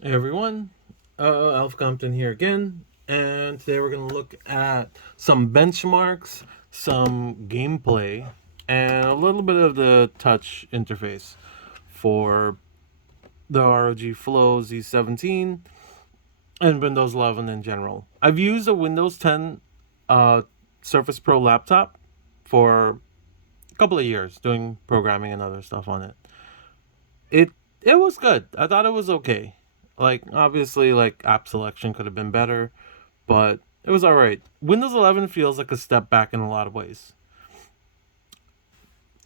Hey everyone, Alf Compton here again, and today we're going to look at some benchmarks, some gameplay, and a little bit of the touch interface for the ROG Flow Z13 and Windows 11 in general. I've used a Windows 10 uh, Surface Pro laptop for a couple of years doing programming and other stuff on it. It it was good. I thought it was okay. Like obviously, like app selection could have been better, but it was all right. Windows 11 feels like a step back in a lot of ways.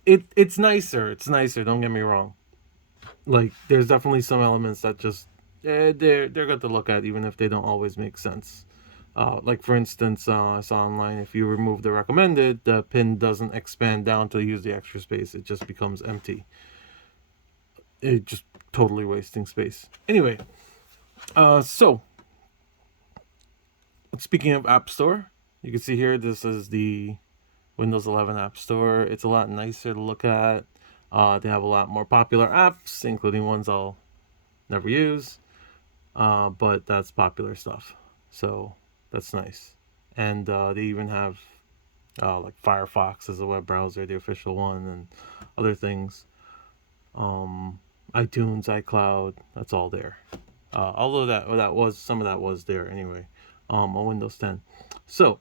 It's nicer. It's nicer. Don't get me wrong. Like there's definitely some elements that just they're good to look at, even if they don't always make sense. Like for instance, I saw online if you remove the recommended, the pin doesn't expand down to use the extra space. It just becomes empty. It just totally wasting space. Anyway, so speaking of App Store, you can see here this is the Windows 11 App Store. It's a lot nicer to look at. They have a lot more popular apps, including ones I'll never use, but that's popular stuff. So that's nice. And they even have like Firefox as a web browser, the official one, and other things. Um, iTunes, iCloud, that's all there. Although that was some of that was there anyway on Windows 10. So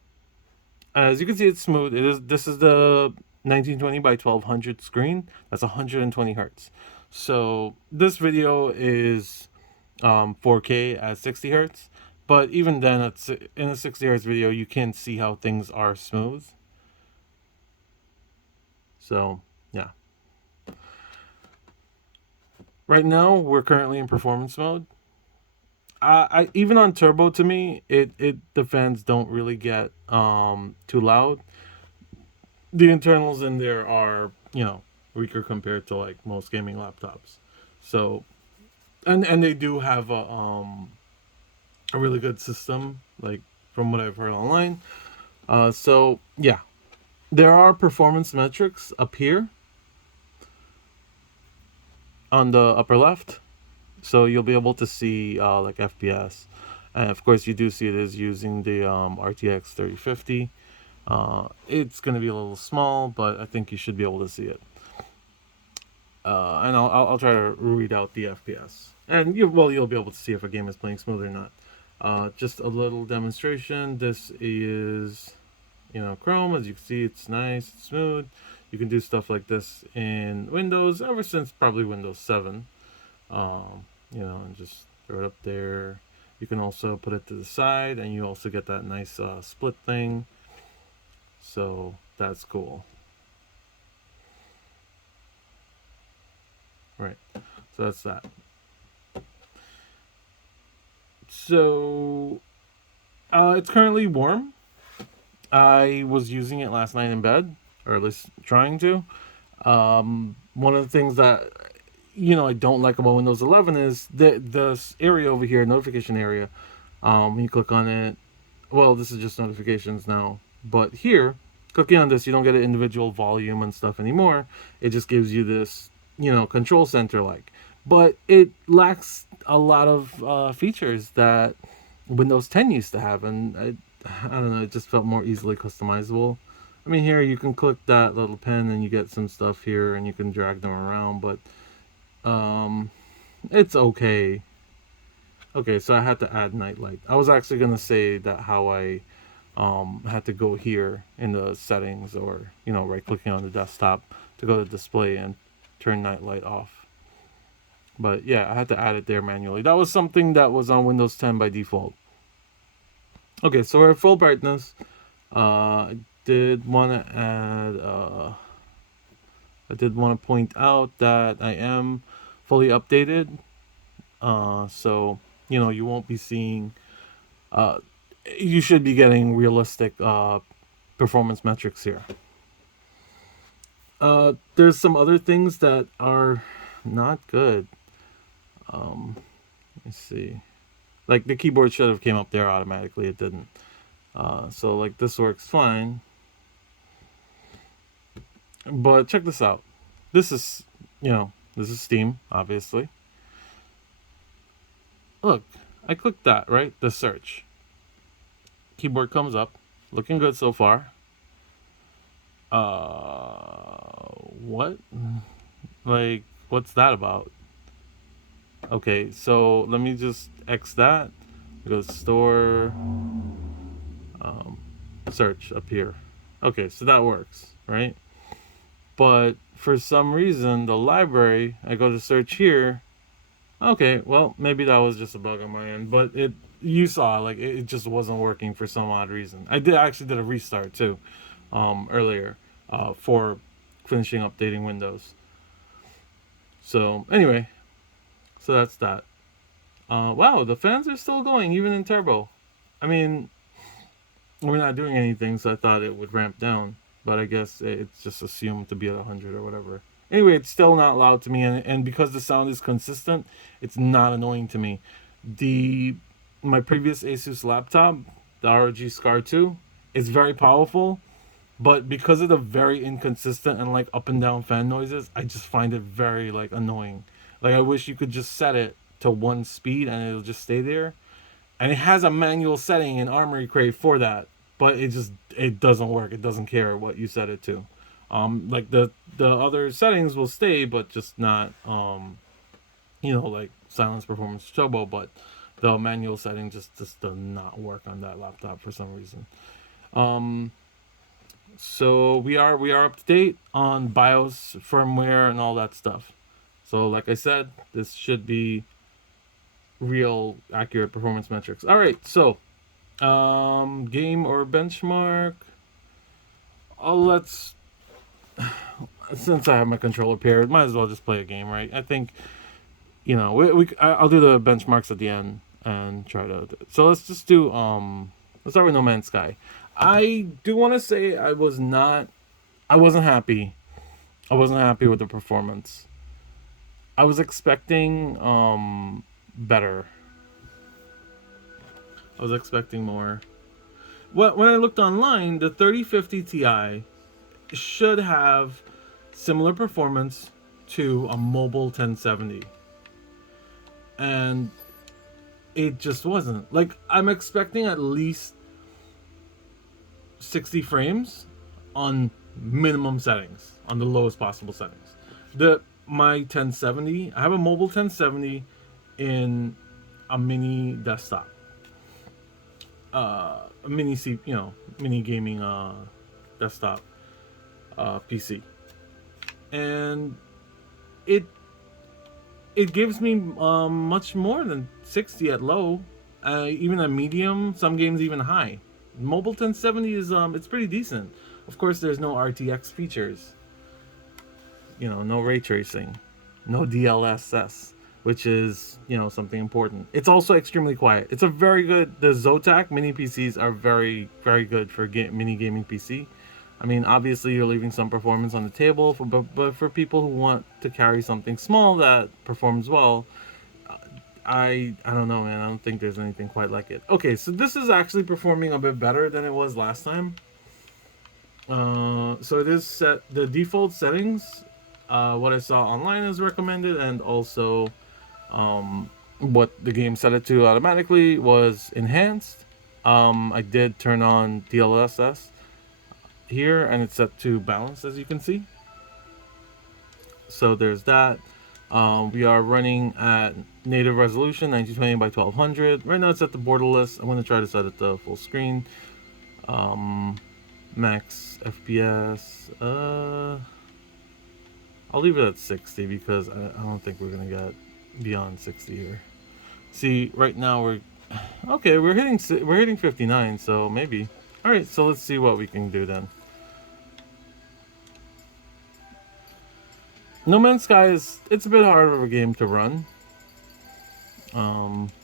as you can see, it's smooth. This is the 1920 by 1200 screen. That's 120 hertz. So this video is 4K at 60 hertz. But even then, it's in a 60 hertz video, you can see how things are smooth. So yeah. Right now, we're currently in performance mode. I even on turbo, to me, the fans don't really get too loud. The internals in there are weaker compared to like most gaming laptops. So and they do have a really good system, like from what I've heard online. So yeah, there are performance metrics up here on the upper left, so you'll be able to see like FPS, and of course you do see it is using the RTX 3050. It's going to be a little small, but I think you should be able to see it. And I'll try to read out the FPS, and you'll be able to see if a game is playing smooth or not. Just a little demonstration. This is Chrome. As you can see, it's nice, it's smooth. You can do stuff like this in Windows ever since probably Windows 7. And just throw it up there. You can also put it to the side, and you also get that nice split thing. So that's cool. Right. So that's that. So it's currently warm. I was using it last night in bed, or at least trying to. One of the things that I don't like about Windows 11 is this area over here, notification area. When you click on it, well, this is just notifications now. But here, clicking on this, you don't get an individual volume and stuff anymore. It just gives you this, control center like. But it lacks a lot of features that Windows 10 used to have, and I don't know, it just felt more easily customizable. I mean, here you can click that little pen and you get some stuff here, and you can drag them around, but um, it's okay. Okay, so I had to add nightlight. I was actually gonna say that how I had to go here in the settings, or right clicking on the desktop to go to display and turn nightlight off. But yeah, I had to add it there manually. That was something that was on Windows 10 by default. Okay, so we're at full brightness. I did want to add. I did want to point out that I am fully updated. So you won't be seeing. Uh, you should be getting realistic performance metrics here. There's some other things that are not good. Let's see. Like the keyboard should have came up there automatically. It didn't. So like this works fine. But check this out. This is Steam, obviously. Look, I clicked that, right? The search. Keyboard comes up. Looking good so far. What? Like, what's that about? Okay, so let me just X that. Go to store, um, search up here. Okay, so that works, right? But for some reason, the library, I go to search here. Okay, well, maybe that was just a bug on my end, but you saw, like, it just wasn't working for some odd reason. Actually did a restart too, earlier, for finishing updating Windows. So anyway, so that's that. Wow, the fans are still going even in turbo. I mean, we're not doing anything, so I thought it would ramp down, but I guess it's just assumed to be at 100 or whatever. Anyway, it's still not loud to me, and because the sound is consistent, it's not annoying to me. The My previous Asus laptop, the ROG Scar 2, is very powerful, but because of the very inconsistent and like up and down fan noises, I just find it very like annoying. Like I wish you could just set it to one speed and it'll just stay there. And it has a manual setting in Armory Crate for that, but it doesn't work. It doesn't care what you set it to. Like the other settings will stay, but just not like silence, performance, turbo. But the manual setting just does not work on that laptop for some reason. So we are up to date on BIOS, firmware, and all that stuff. So like I said, this should be real accurate performance metrics. All right, so game or benchmark. Oh, let's since I have my controller paired, might as well just play a game, right? I think I'll do the benchmarks at the end and try to. So let's just do let's start with No Man's Sky. I do want to say I wasn't happy. I wasn't happy with the performance. I was expecting better. I was expecting more. When I looked online, the 3050 Ti should have similar performance to a mobile 1070. And it just wasn't. Like, I'm expecting at least 60 frames on minimum settings, on the lowest possible settings. My 1070, I have a mobile 1070 in a mini desktop. A mini mini gaming desktop PC. And it gives me much more than 60 at low, even at medium, some games even high. Mobile 1070 is it's pretty decent. Of course, there's no RTX features. No ray tracing, no DLSS, which is something important. It's also extremely quiet. It's a very good. The Zotac mini PCs are very, very good for mini gaming PC. I mean, obviously you're leaving some performance on the table, but for people who want to carry something small that performs well, I don't know, man. I don't think there's anything quite like it. Okay, so this is actually performing a bit better than it was last time. So it is set the default settings. What I saw online is recommended, and also what the game set it to automatically was enhanced. I did turn on DLSS here, and it's set to balanced, as you can see. So there's that. We are running at native resolution 1920 by 1200. Right now it's at the borderless. I'm going to try to set it to full screen. Max FPS. I'll leave it at 60 because I don't think we're going to get beyond 60 here. See, right now we're hitting 59, so maybe. All right, so let's see what we can do then. No Man's Sky it's a bit harder of a game to run.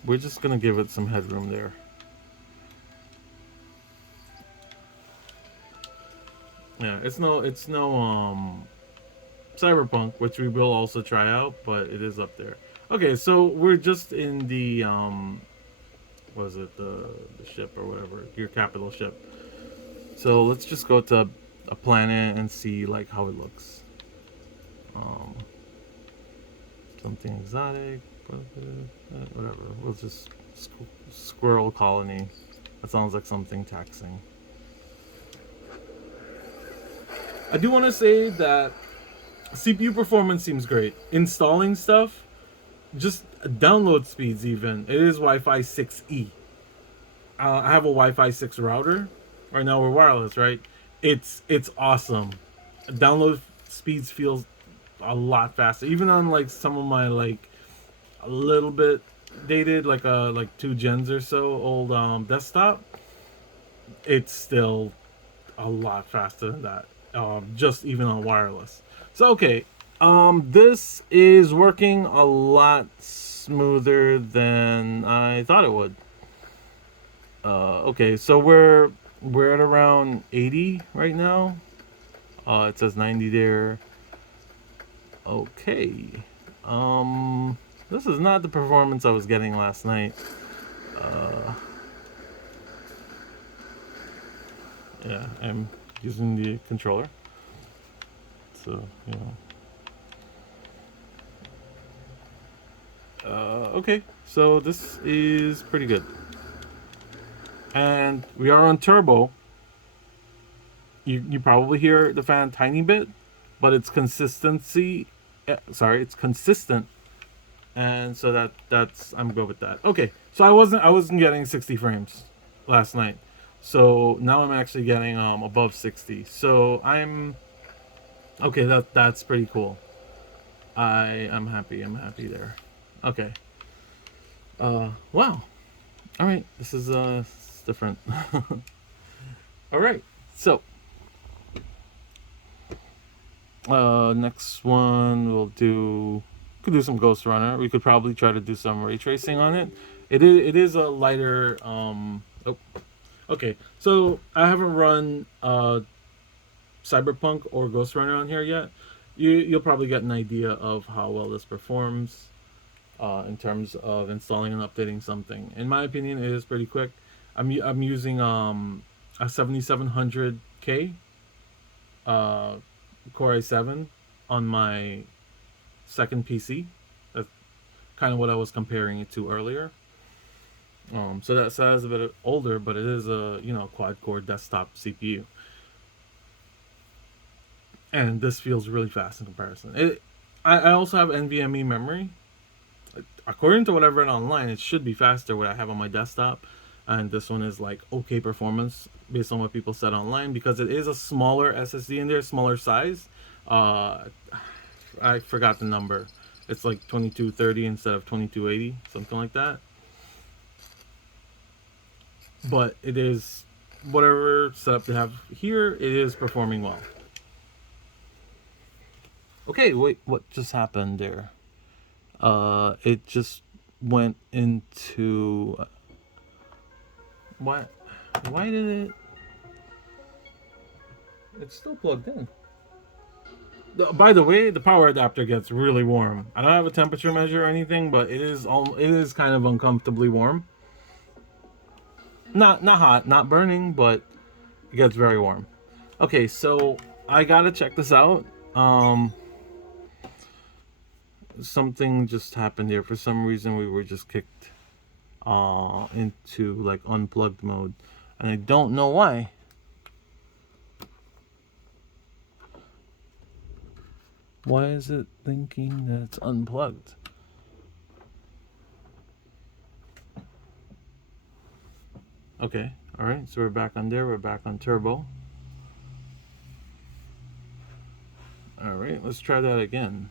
We're just gonna give it some headroom there. Yeah, it's no Cyberpunk, which we will also try out, but it is up there. Okay, so we're just in the was it the ship or whatever, your capital ship. So let's just go to a planet and see like how it looks. Something exotic, whatever. We'll just squirrel colony. That sounds like something taxing. I do want to say that CPU performance seems great. Installing stuff, just download speeds even. It is Wi-Fi 6E. I have a Wi-Fi 6 router. Right now we're wireless, right? It's awesome. Download speeds feels a lot faster. Even on like some of my like a little bit dated, like 2 gens or so old desktop, it's still a lot faster than that. Just even on wireless. So okay, this is working a lot smoother than I thought it would. Okay, so we're at around 80 right now. It says 90 there. Okay. This is not the performance I was getting last night. Yeah, I'm using the controller. So, you know. Okay, so this is pretty good. And we are on turbo. You probably hear the fan a tiny bit, but it's consistency. It's consistent, and so that's I'm good with that. Okay, so I wasn't getting 60 frames last night, so now I'm actually getting above 60. So I'm okay. That's pretty cool. I'm happy. I'm happy there. Okay. Wow. All right. This is different. All right. So. Next one we'll do. Could do some Ghostrunner. We could probably try to do some ray tracing on it. It is a lighter. Oh, okay. So I haven't run Cyberpunk or Ghostrunner on here yet. You'll probably get an idea of how well this performs in terms of installing and updating something. In my opinion, it is pretty quick. I'm using a 7700K. Core i7 on my second PC. That's kind of what I was comparing it to earlier. So that is a bit older, but it is a quad core desktop CPU, and this feels really fast in comparison. I also have NVMe memory. According to what I've read online, it should be faster what I have on my desktop, and this one is like okay performance based on what people said online, because it is a smaller SSD in there, smaller size. I forgot the number. It's like 2230 instead of 2280, something like that. But it is whatever setup they have here, it is performing well. Okay, wait, what just happened there? It just went into what? Why did it? It's still plugged in. By the way, the power adapter gets really warm. I don't have a temperature measure or anything, but it is kind of uncomfortably warm. Not hot, not burning, but it gets very warm. Okay, so I gotta check this out. Something just happened here. For some reason, we were just kicked into like unplugged mode, and I don't know why. Why is it thinking that it's unplugged? Okay, all right. So we're back on there. We're back on turbo. All right, let's try that again.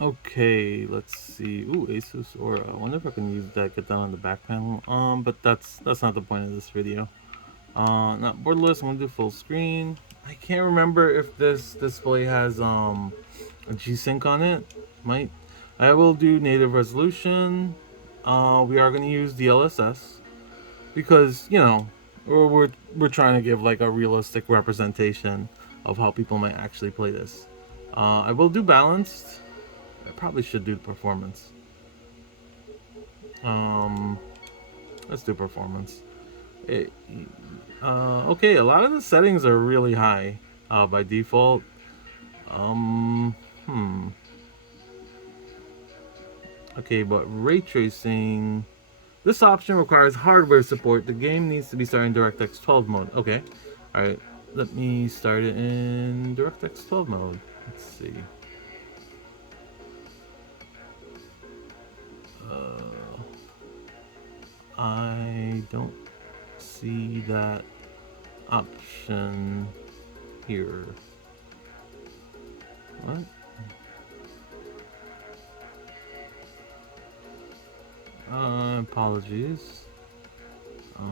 Okay, let's see. Ooh, Asus Aura. I wonder if I can use that, get that on the back panel. But that's not the point of this video. Not borderless. I'm gonna do full screen. I can't remember if this display has a G-Sync on it. Might. I will do native resolution. We are going to use DLSS because we're trying to give like a realistic representation of how people might actually play this. I will do balanced. I probably should do performance. Let's do performance. Okay, a lot of the settings are really high by default. Okay, but ray tracing. This option requires hardware support. The game needs to be started in DirectX 12 mode. Okay, all right. Let me start it in DirectX 12 mode. Let's see. I don't see that option here. What? Apologies. What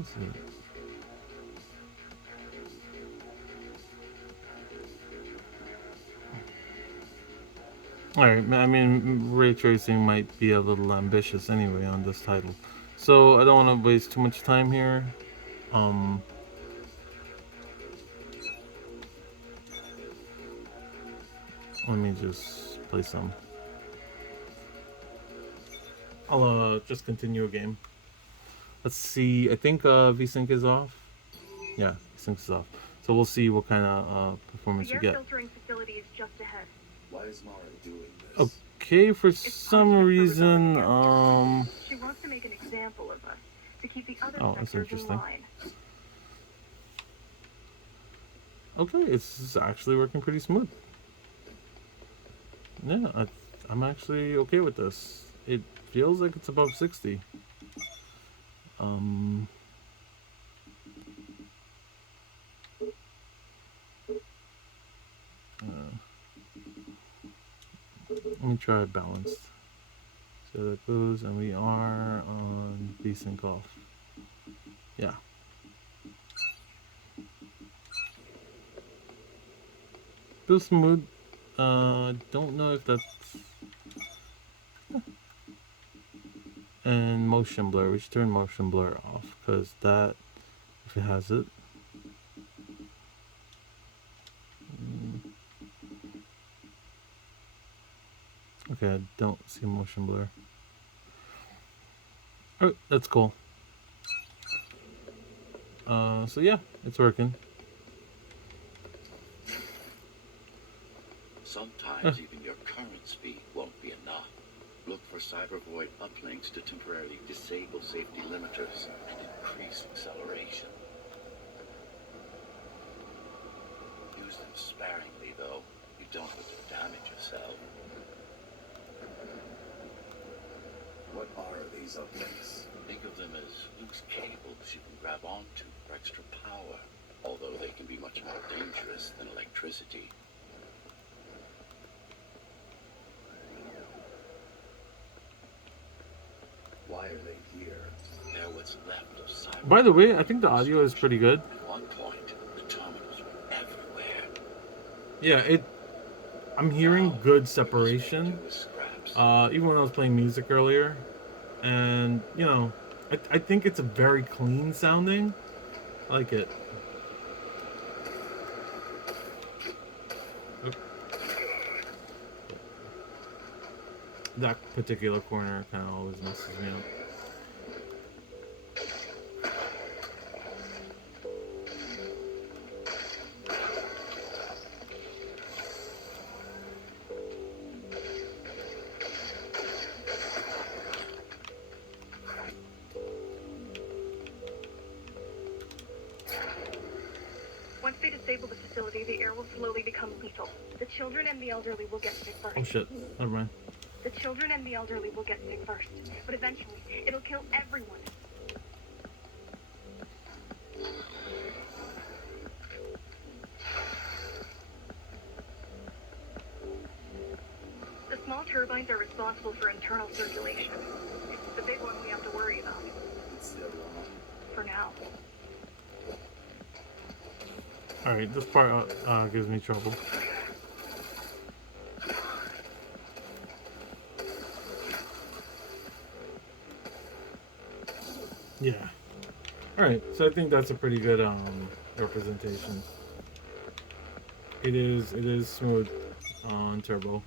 is it? Alright, I mean, ray tracing might be a little ambitious anyway on this title. So I don't want to waste too much time here. Let me just play some. I'll just continue a game. Let's see, I think VSync is off. Yeah, VSync is off. So we'll see what kind of performance we get. The air filtering facility is just ahead. Why is Mara doing this? Okay, for some reason, she wants to make an example of us to keep the other oh, that's sectors in interesting. line. Okay, it's actually working pretty smooth. Yeah, I'm actually okay with this. It feels like it's above 60. Let me try balanced. See how that goes, and we are on VSync off. Yeah. Feels smooth. Don't know if that's... And motion blur, we should turn motion blur off, because that, if it has it... Okay, I don't see motion blur. Oh, that's cool. So yeah, it's working. Sometimes even your current speed won't be enough. Look for cybervoid uplinks to temporarily disable safety limiters and increase acceleration. Use them sparingly though. You don't want to damage yourself. What are these uplinks? Think of them as loose cables you can grab onto for extra power, although they can be much more dangerous than electricity. Why are they here? They're what's left of Cyberpunk. By the way, I think the audio is pretty good. At one point, the terminals were everywhere. Yeah, I'm hearing good separation. Even when I was playing music earlier. And, you know, I think it's a very clean sounding. I like it. That particular corner kind of always messes me up. Once they disable the facility, the air will slowly become lethal. The children and the elderly will get sick first. Oh shit, never mind. The children and the elderly will get sick first, but eventually, it'll kill everyone. The small turbines are responsible for internal circulation. It's the big one we have to worry about. It's their wrong. For now. All right, this part gives me trouble. Yeah. All right, so I think that's a pretty good representation. It is smooth on turbo.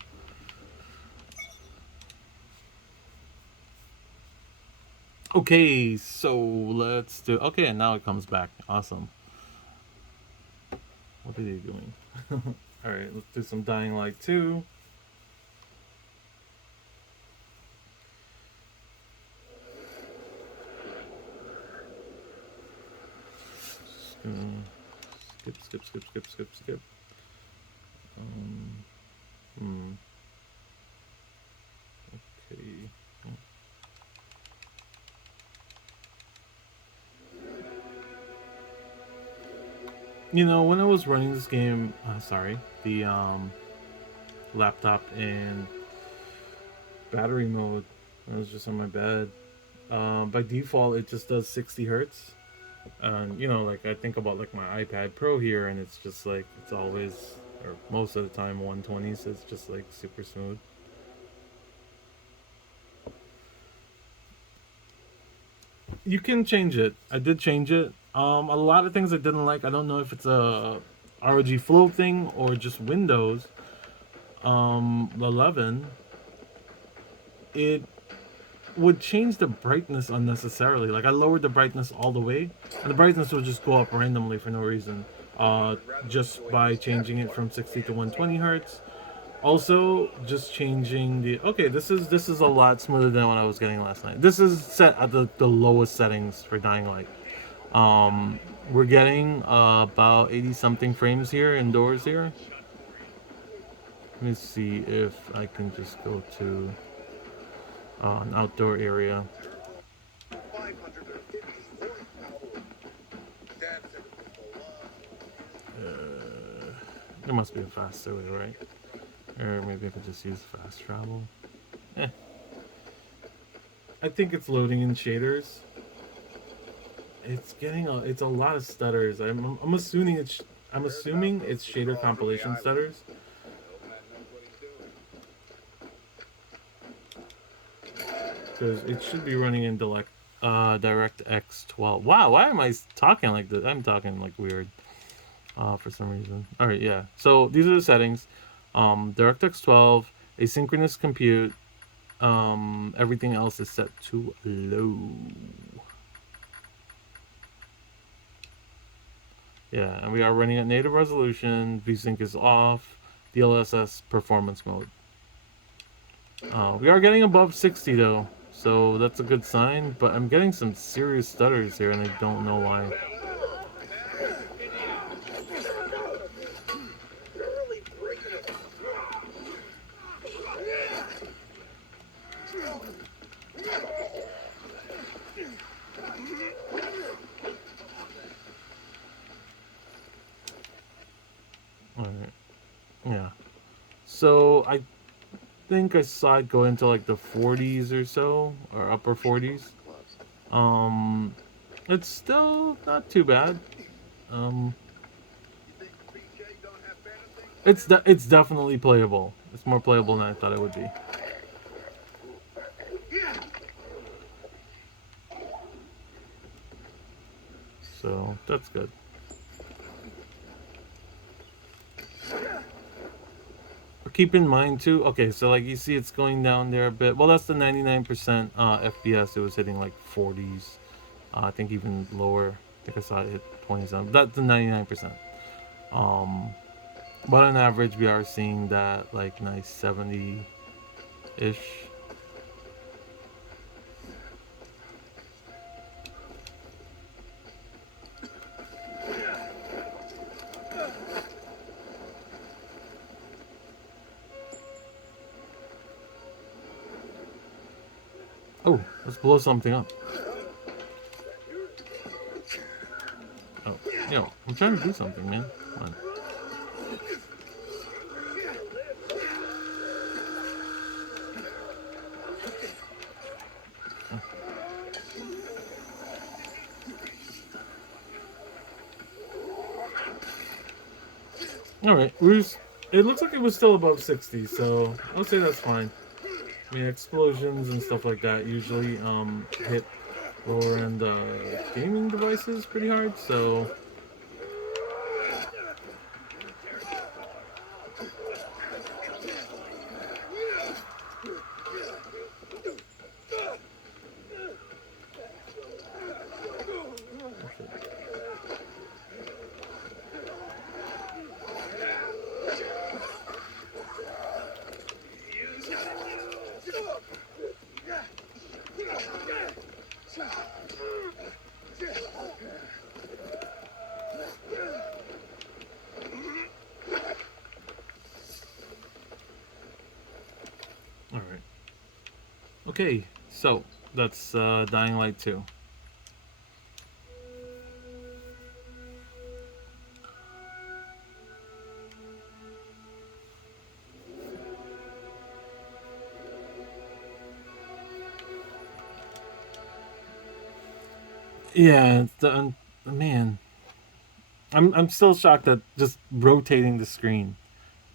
Okay, so let's do. Okay, and now it comes back. Awesome. What are they doing? All right, let's do some Dying Light 2. Just gonna skip. Um, hmm. Okay. You know, when I was running this game, sorry, the laptop in battery mode, I was just on my bed. By default, it just does 60 hertz. And you know, like I think about like my iPad Pro here, and it's just like it's always, or most of the time, 120. So it's just like super smooth. You can change it. I did change it. A lot of things I didn't like. I don't know if it's a ROG Flow thing or just Windows. 11. It would change the brightness unnecessarily. Like I lowered the brightness all the way, and the brightness would just go up randomly for no reason. Just by changing it from 60 to 120 hertz. Also, just changing the this is a lot smoother than what I was getting last night. This is set at the lowest settings for Dying Light. We're getting about 80 something frames here indoors here. Let me see if I can just go to an outdoor area. There must be a faster way, right? Or maybe I could just use fast travel. Eh. I think it's loading in shaders. It's a lot of stutters. I'm assuming it's shader compilation stutters. Because it should be running in DirectX 12. Wow, why am I talking like this? I'm talking like weird for some reason. All right, yeah. So these are the settings. DirectX 12, asynchronous compute. Everything else is set to low. Yeah, and we are running at native resolution. VSync is off. DLSS performance mode. We are getting above 60 though, so that's a good sign. But I'm getting some serious stutters here, and I don't know why. Alright. Yeah. So I think I saw it go into like the 40s or so, or upper 40s. It's still not too bad. It's definitely playable. It's more playable than I thought it would be. So that's good. Keep in mind too. Okay, so like you see, it's going down there a bit. Well, that's the 99% FPS. It was hitting like 40s. I think even lower. I think I saw it hit 27. That's the 99%. But on average, we are seeing that like nice 70-ish. Oh, let's blow something up. Oh, yo, I'm trying to do something, man. Come on. All right, it looks like it was still above 60, so I'll say that's fine. I mean, explosions and stuff like that usually hit lower end gaming devices pretty hard, so all right. Okay, so that's Dying Light 2. Yeah, man, I'm still shocked that just rotating the screen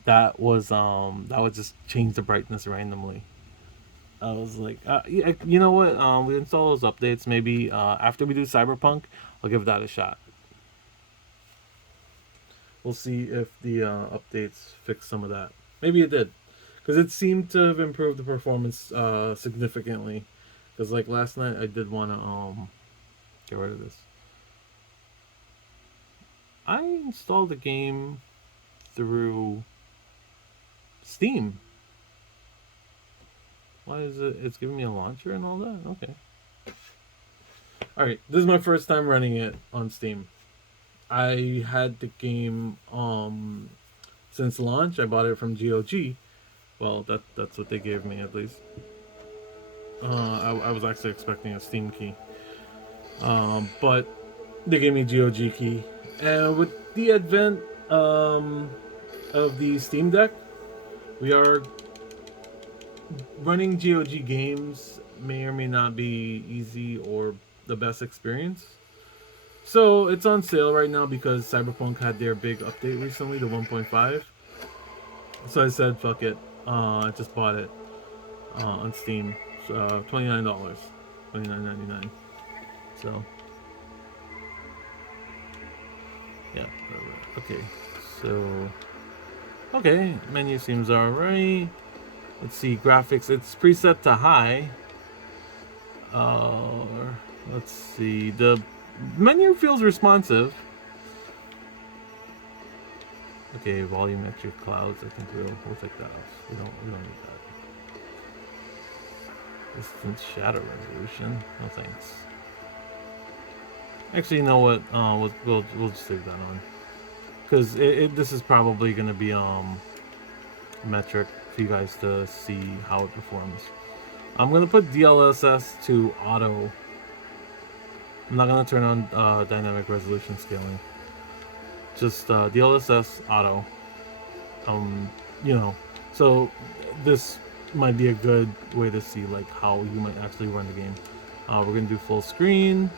that would just change the brightness randomly. I was like, yeah, you know what? We install those updates. Maybe after we do Cyberpunk, I'll give that a shot. We'll see if the updates fix some of that. Maybe it did, because it seemed to have improved the performance significantly. Because like last night, I did want to get rid of this. I installed the game through Steam. Why is it? It's giving me a launcher and all that. Okay. All right. This is my first time running it on Steam. I had the game since launch. I bought it from GOG. Well, that's what they gave me at least. I was actually expecting a Steam key, but they gave me a GOG key. And with the advent of the Steam Deck, we are running GOG games may or may not be easy or the best experience. So it's on sale right now because Cyberpunk had their big update recently, the 1.5. So I said, fuck it. I just bought it on Steam. $29, $29.99. So yeah. Okay. So okay, menu seems alright. Let's see, graphics. It's preset to high. Let's see. The menu feels responsive. Okay, volumetric clouds. I think we'll take that off. We don't need that. Distant shadow resolution. No thanks. Actually, you know what? We'll just leave that on, because this is probably going to be metric for you guys to see how it performs. I'm going to put DLSS to auto. I'm not going to turn on dynamic resolution scaling. Just DLSS auto. You know, so this might be a good way to see like how you might actually run the game. We're going to do full screen.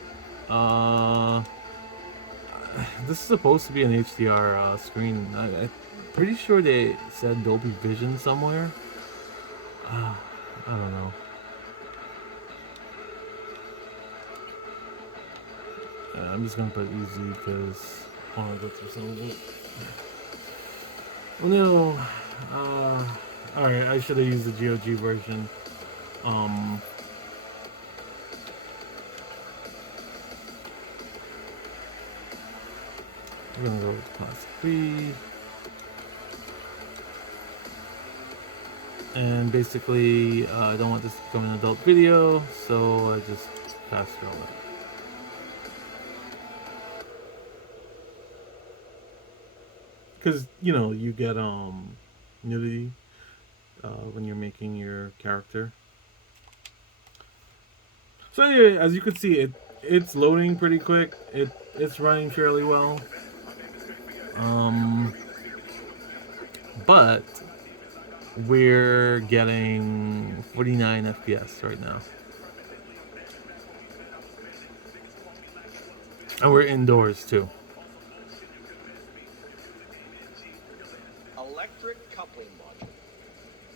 This is supposed to be an HDR screen. I'm pretty sure they said Dolby Vision somewhere. I don't know. I'm just gonna put easy because I want to go through some of it. Oh no. Alright, I should have used the GOG version. We're gonna go with class 3. And basically, I don't want this to become an adult video, so I just fast scroll it. Because, you know, you get nudity when you're making your character. So anyway, as you can see, it's loading pretty quick. It's running fairly well. But we're getting 49 FPS right now. And we're indoors too. electric coupling module.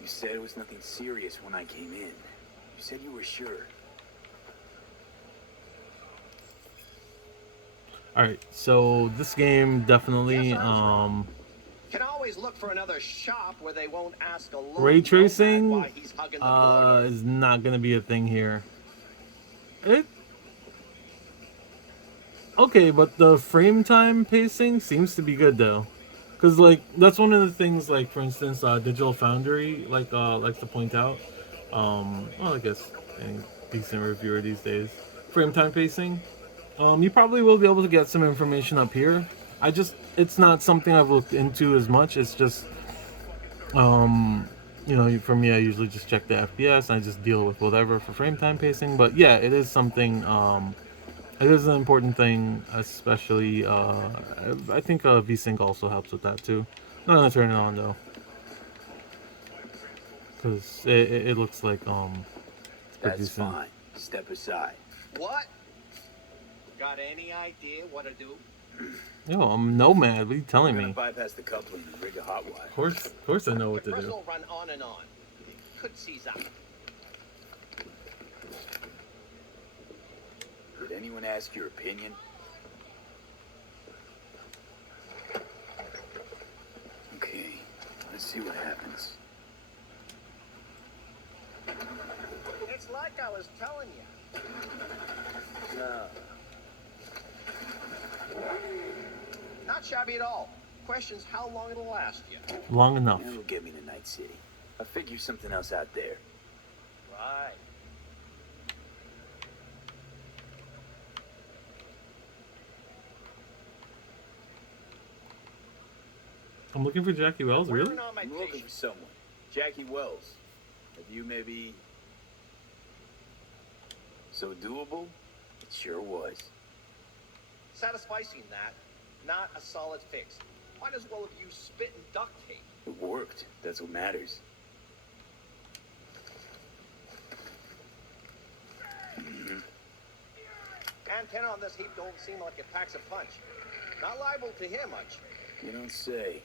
You said it was nothing serious when I came in. You said you were sure. Alright, so this game definitely, Guess I was wrong. Can always look for another shop where they won't ask a lone ray nomad tracing, why he's hugging the border. is not gonna be a thing here. Okay, but the frame time pacing seems to be good though. Cause like that's one of the things, like for instance, Digital Foundry likes to point out. Well, I guess any decent reviewer these days, frame time pacing. You probably will be able to get some information up here. It's not something I've looked into as much. It's just, for me, I usually just check the FPS and I just deal with whatever for frame time pacing. But yeah, it is something. It is an important thing, especially. I think VSync also helps with that too. Not gonna turn it on though, because it looks like it's That's producing. fine. Step aside. What? Got any idea what to do? Yo, I'm Nomad. What are you telling I'm gonna me? bypass the coupling and rig a hot wire. Of course, I know what to The do. will run on and on. Could seize up. Did anyone ask your opinion? Okay, let's see what happens. It's like I was telling you. No. Not shabby at all. Question's how long it'll last you. Long enough. That'll get me to Night City. I'll figure something else out there. Right. I'm looking for Jackie Wells. Really? Wearing on my I'm looking for patience. someone. Jackie Wells. Have you maybe... So doable? It sure was. Satisficing that, not a solid fix. Might as well have used spit and duct tape. It worked. That's what matters. Antenna on this heap don't seem like it packs a punch. Not liable to hear much. You don't say.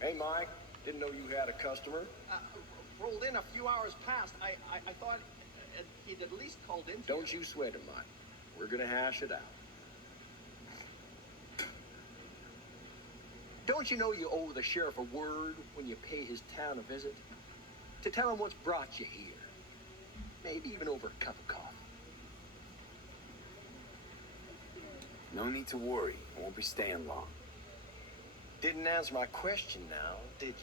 Hey, Mike. Didn't know you had a customer. Rolled in a few hours past. I thought he'd at least called in. Don't you sweat it, Mike. We're gonna hash it out. Don't you know you owe the sheriff a word when you pay his town a visit? To tell him what's brought you here. Maybe even over a cup of coffee. No need to worry. I won't be staying long. Didn't answer my question now, did you?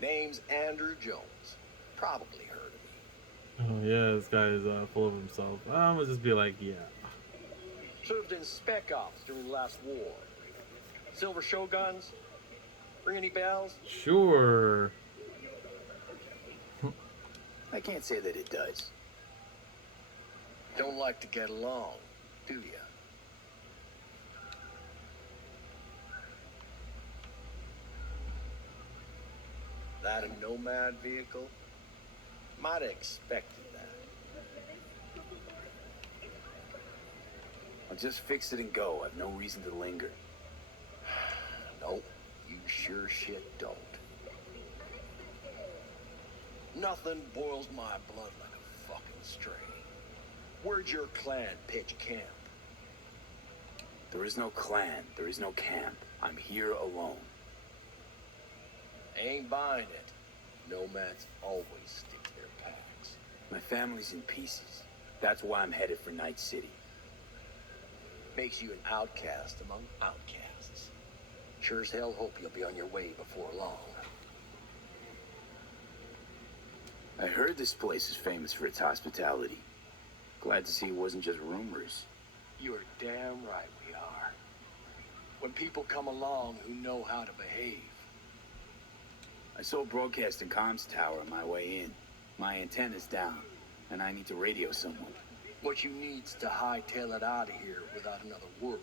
Name's Andrew Jones. Probably heard of me. Oh yeah, this guy is full of himself. I'm gonna just be like, yeah. Served in spec ops during the last war. Silver Shoguns? Ring any bells? Sure. I can't say that it does. Don't like to get along, do you? That a Nomad vehicle? Might have expected that. I'll just fix it and go. I've no reason to linger. Nope, you sure shit don't. Nothing boils my blood like a fucking stray. Where'd your clan pitch camp? There is no clan. There is no camp. I'm here alone. Ain't buying it. Nomads always stick to their packs. My family's in pieces. That's why I'm headed for Night City. Makes you an outcast among outcasts. Sure as hell hope you'll be on your way before long. I heard this place is famous for its hospitality. Glad to see it wasn't just rumors. You're damn right we are. When people come along who know how to behave. I saw a broadcast and comms tower on my way in. My antenna's down, and I need to radio someone. What you need's to hightail it out of here without another word.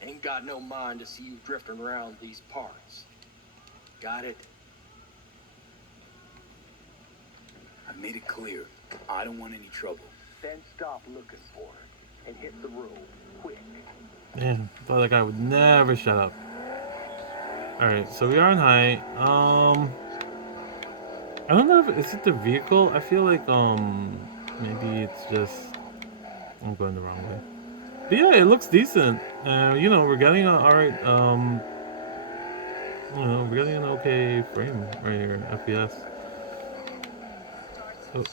Ain't got no mind to see you drifting around these parts. Got it? I've made it clear. I don't want any trouble. Then stop looking for it. and hit the road, quick. Man, thought that guy would never shut up. Alright, so we are on high. I don't know if is it the vehicle? I feel like maybe it's just I'm going the wrong way. But yeah, it looks decent. You know, we're getting an alright you know, we're getting an okay frame right here, FPS. Oh.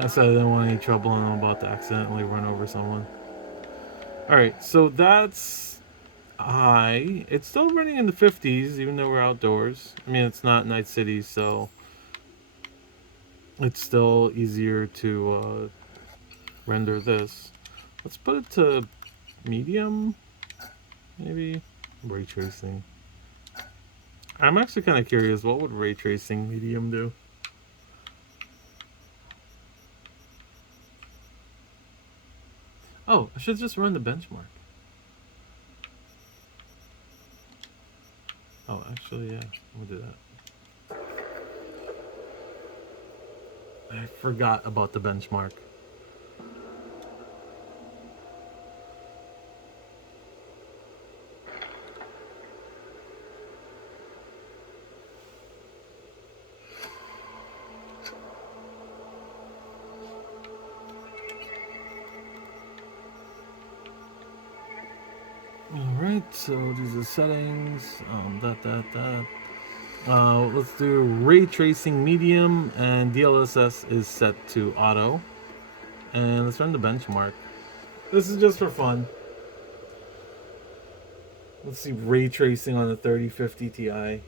I said I didn't want any trouble and I'm about to accidentally run over someone. Alright, so that's high. It's still running in the 50s, even though we're outdoors. I mean, it's not Night City, so it's still easier to render this. Let's put it to medium, maybe. Ray tracing. I'm actually kind of curious, what would ray tracing medium do? Oh, I should just run the benchmark. Oh, actually, yeah, I'm gonna do that. I forgot about the benchmark. Alright, so these are settings, let's do ray tracing medium, and DLSS is set to auto. And let's run the benchmark. This is just for fun. Let's see ray tracing on the 3050 Ti.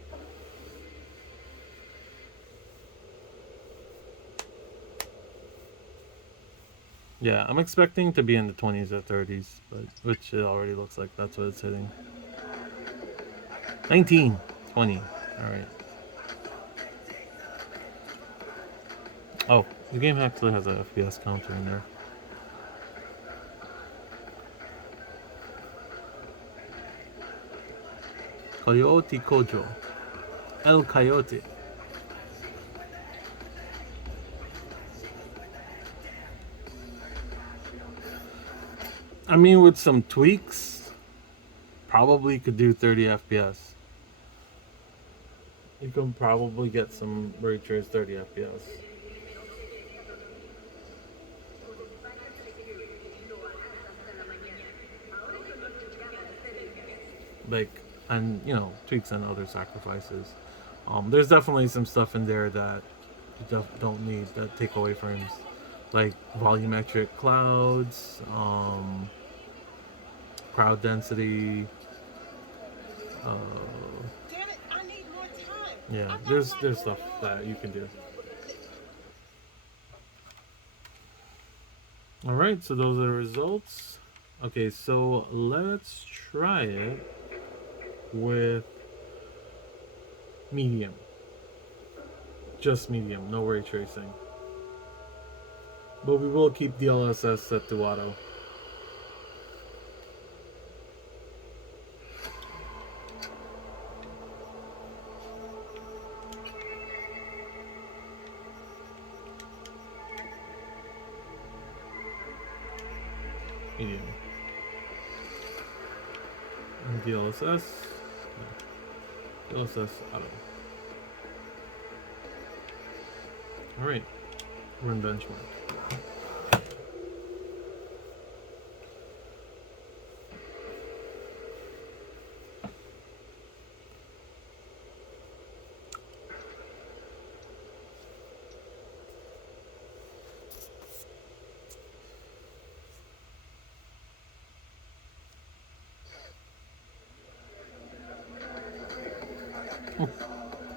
Yeah, I'm expecting to be in the 20s or 30s, but which it already looks like that's what it's hitting. 19, 20. Alright. Oh, the game actually has a FPS counter in there. Coyote Kojo. El Coyote. I mean, with some tweaks, probably could do 30 FPS. You can probably get some ray trace 30 FPS. Like, and you know, tweaks and other sacrifices. There's definitely some stuff in there that you don't need, that take away frames, like volumetric clouds, crowd density. Damn it, I need more time. Yeah, there's stuff that you can do. All right, so those are the results. Okay, so let's try it with medium. Just medium, no ray tracing. But we will keep DLSS set to auto. Medium. And DLSS. No. DLSS auto. Alright. Run benchmark.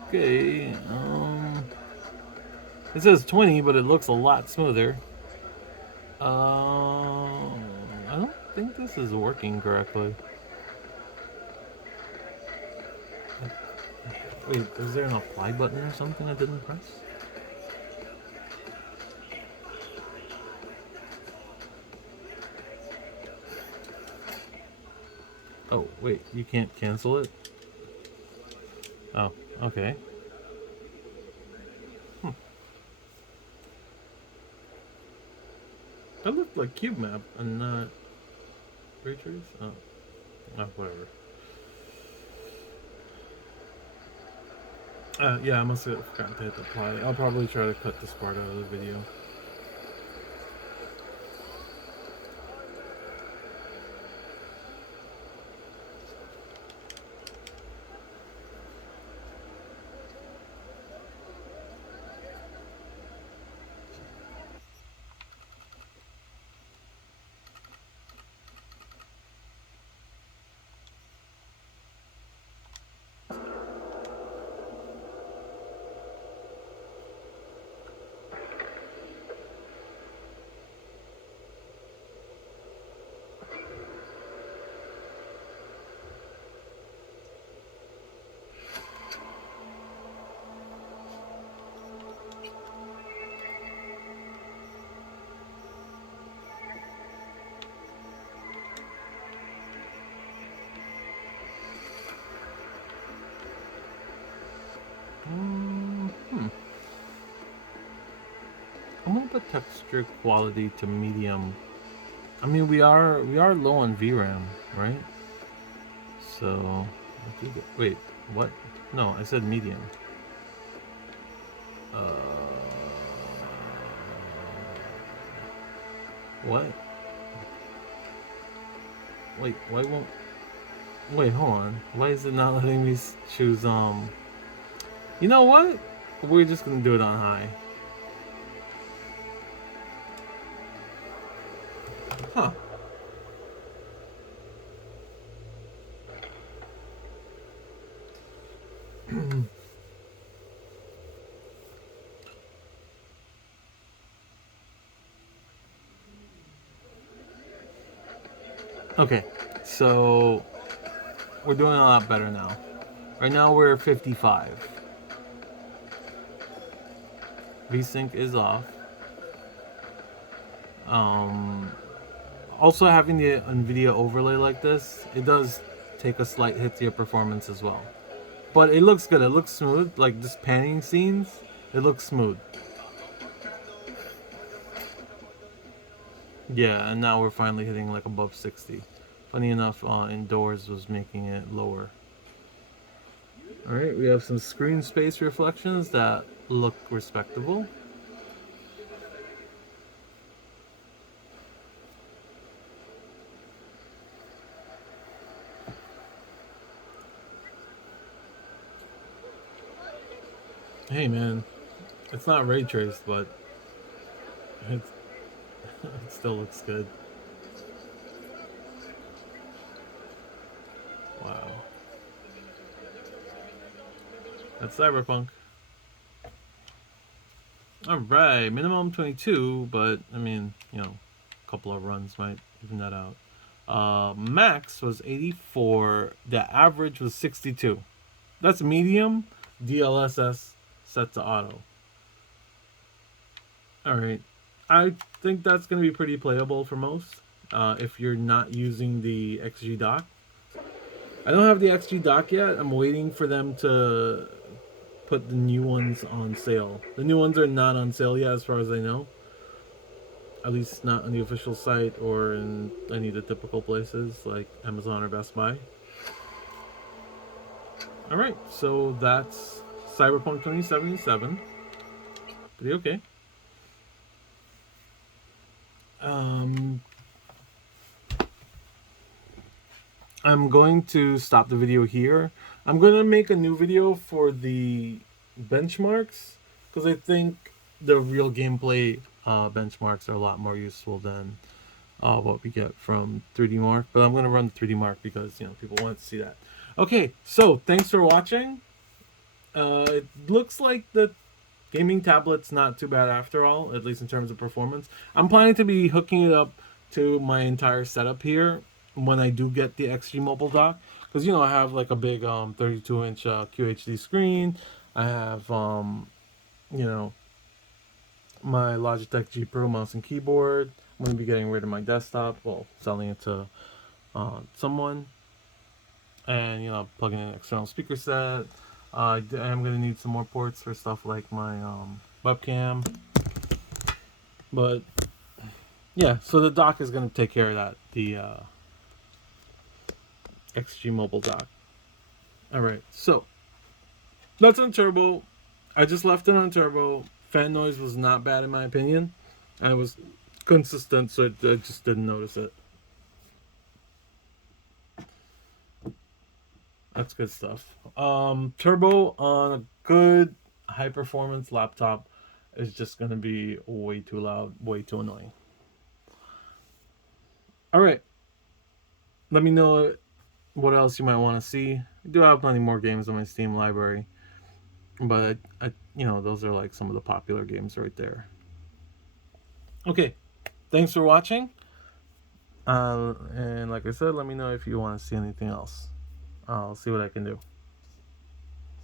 Okay, it says 20, but it looks a lot smoother. I don't think this is working correctly. Wait, is there an apply button or something I didn't press? Oh, wait, you can't cancel it? Oh, okay. That looked like cube map and not ray trace. Oh, whatever. Yeah, I must have forgotten to hit the play. I'll probably try to cut this part out of the video. I'm gonna put texture quality to medium. I mean, we are low on VRAM, right? So, wait, what? No, I said medium. What? Wait, why won't? Wait, hold on. Why is it not letting me choose? You know what? We're just gonna do it on high. Huh. Okay, so we're doing a lot better now. Right now we're 55. VSync is off. Also having the NVIDIA overlay like this, it does take a slight hit to your performance as well. But it looks good, it looks smooth, like just panning scenes, it looks smooth. Yeah, and now we're finally hitting like above 60. Funny enough, indoors was making it lower. Alright, we have some screen space reflections that look respectable. Hey man, it's not ray traced, but it still looks good. Wow. That's Cyberpunk. Alright, minimum 22, but I mean, you know, a couple of runs might even that out. Max was 84, the average was 62. That's medium, DLSS set to auto. Alright, I think that's going to be pretty playable for most, if you're not using the XG dock. I don't have the XG dock yet. I'm waiting for them to put the new ones on sale. The new ones are not on sale yet as far as I know. At least not on the official site or in any of the typical places like Amazon or Best Buy. Alright, so that's Cyberpunk 2077. Pretty okay. I'm going to stop the video here. I'm going to make a new video for the benchmarks because I think the real gameplay benchmarks are a lot more useful than what we get from 3D Mark. But I'm going to run the 3D Mark because, you know, people want to see that. Okay, so thanks for watching. It looks like the gaming tablet's not too bad after all, at least in terms of performance. I'm planning to be hooking it up to my entire setup here when I do get the XG mobile dock, because you know I have like a big 32-inch QHD screen. I have you know, my Logitech G Pro mouse and keyboard. I'm going to be getting rid of my desktop, well, selling it to someone, and you know, plugging in an external speaker set. I am going to need some more ports for stuff like my webcam, but yeah, so the dock is going to take care of that. The XG Mobile dock. All right, so that's on turbo. I just left it on turbo. Fan noise was not bad in my opinion. I was consistent, so I just didn't notice it. That's good stuff. Turbo on a good high performance laptop is just going to be way too loud, way too annoying. All right. Let me know what else you might want to see. I do have plenty more games on my Steam library, but those are like some of the popular games right there. Okay. Thanks for watching. And like I said, let me know if you want to see anything else. I'll see what I can do.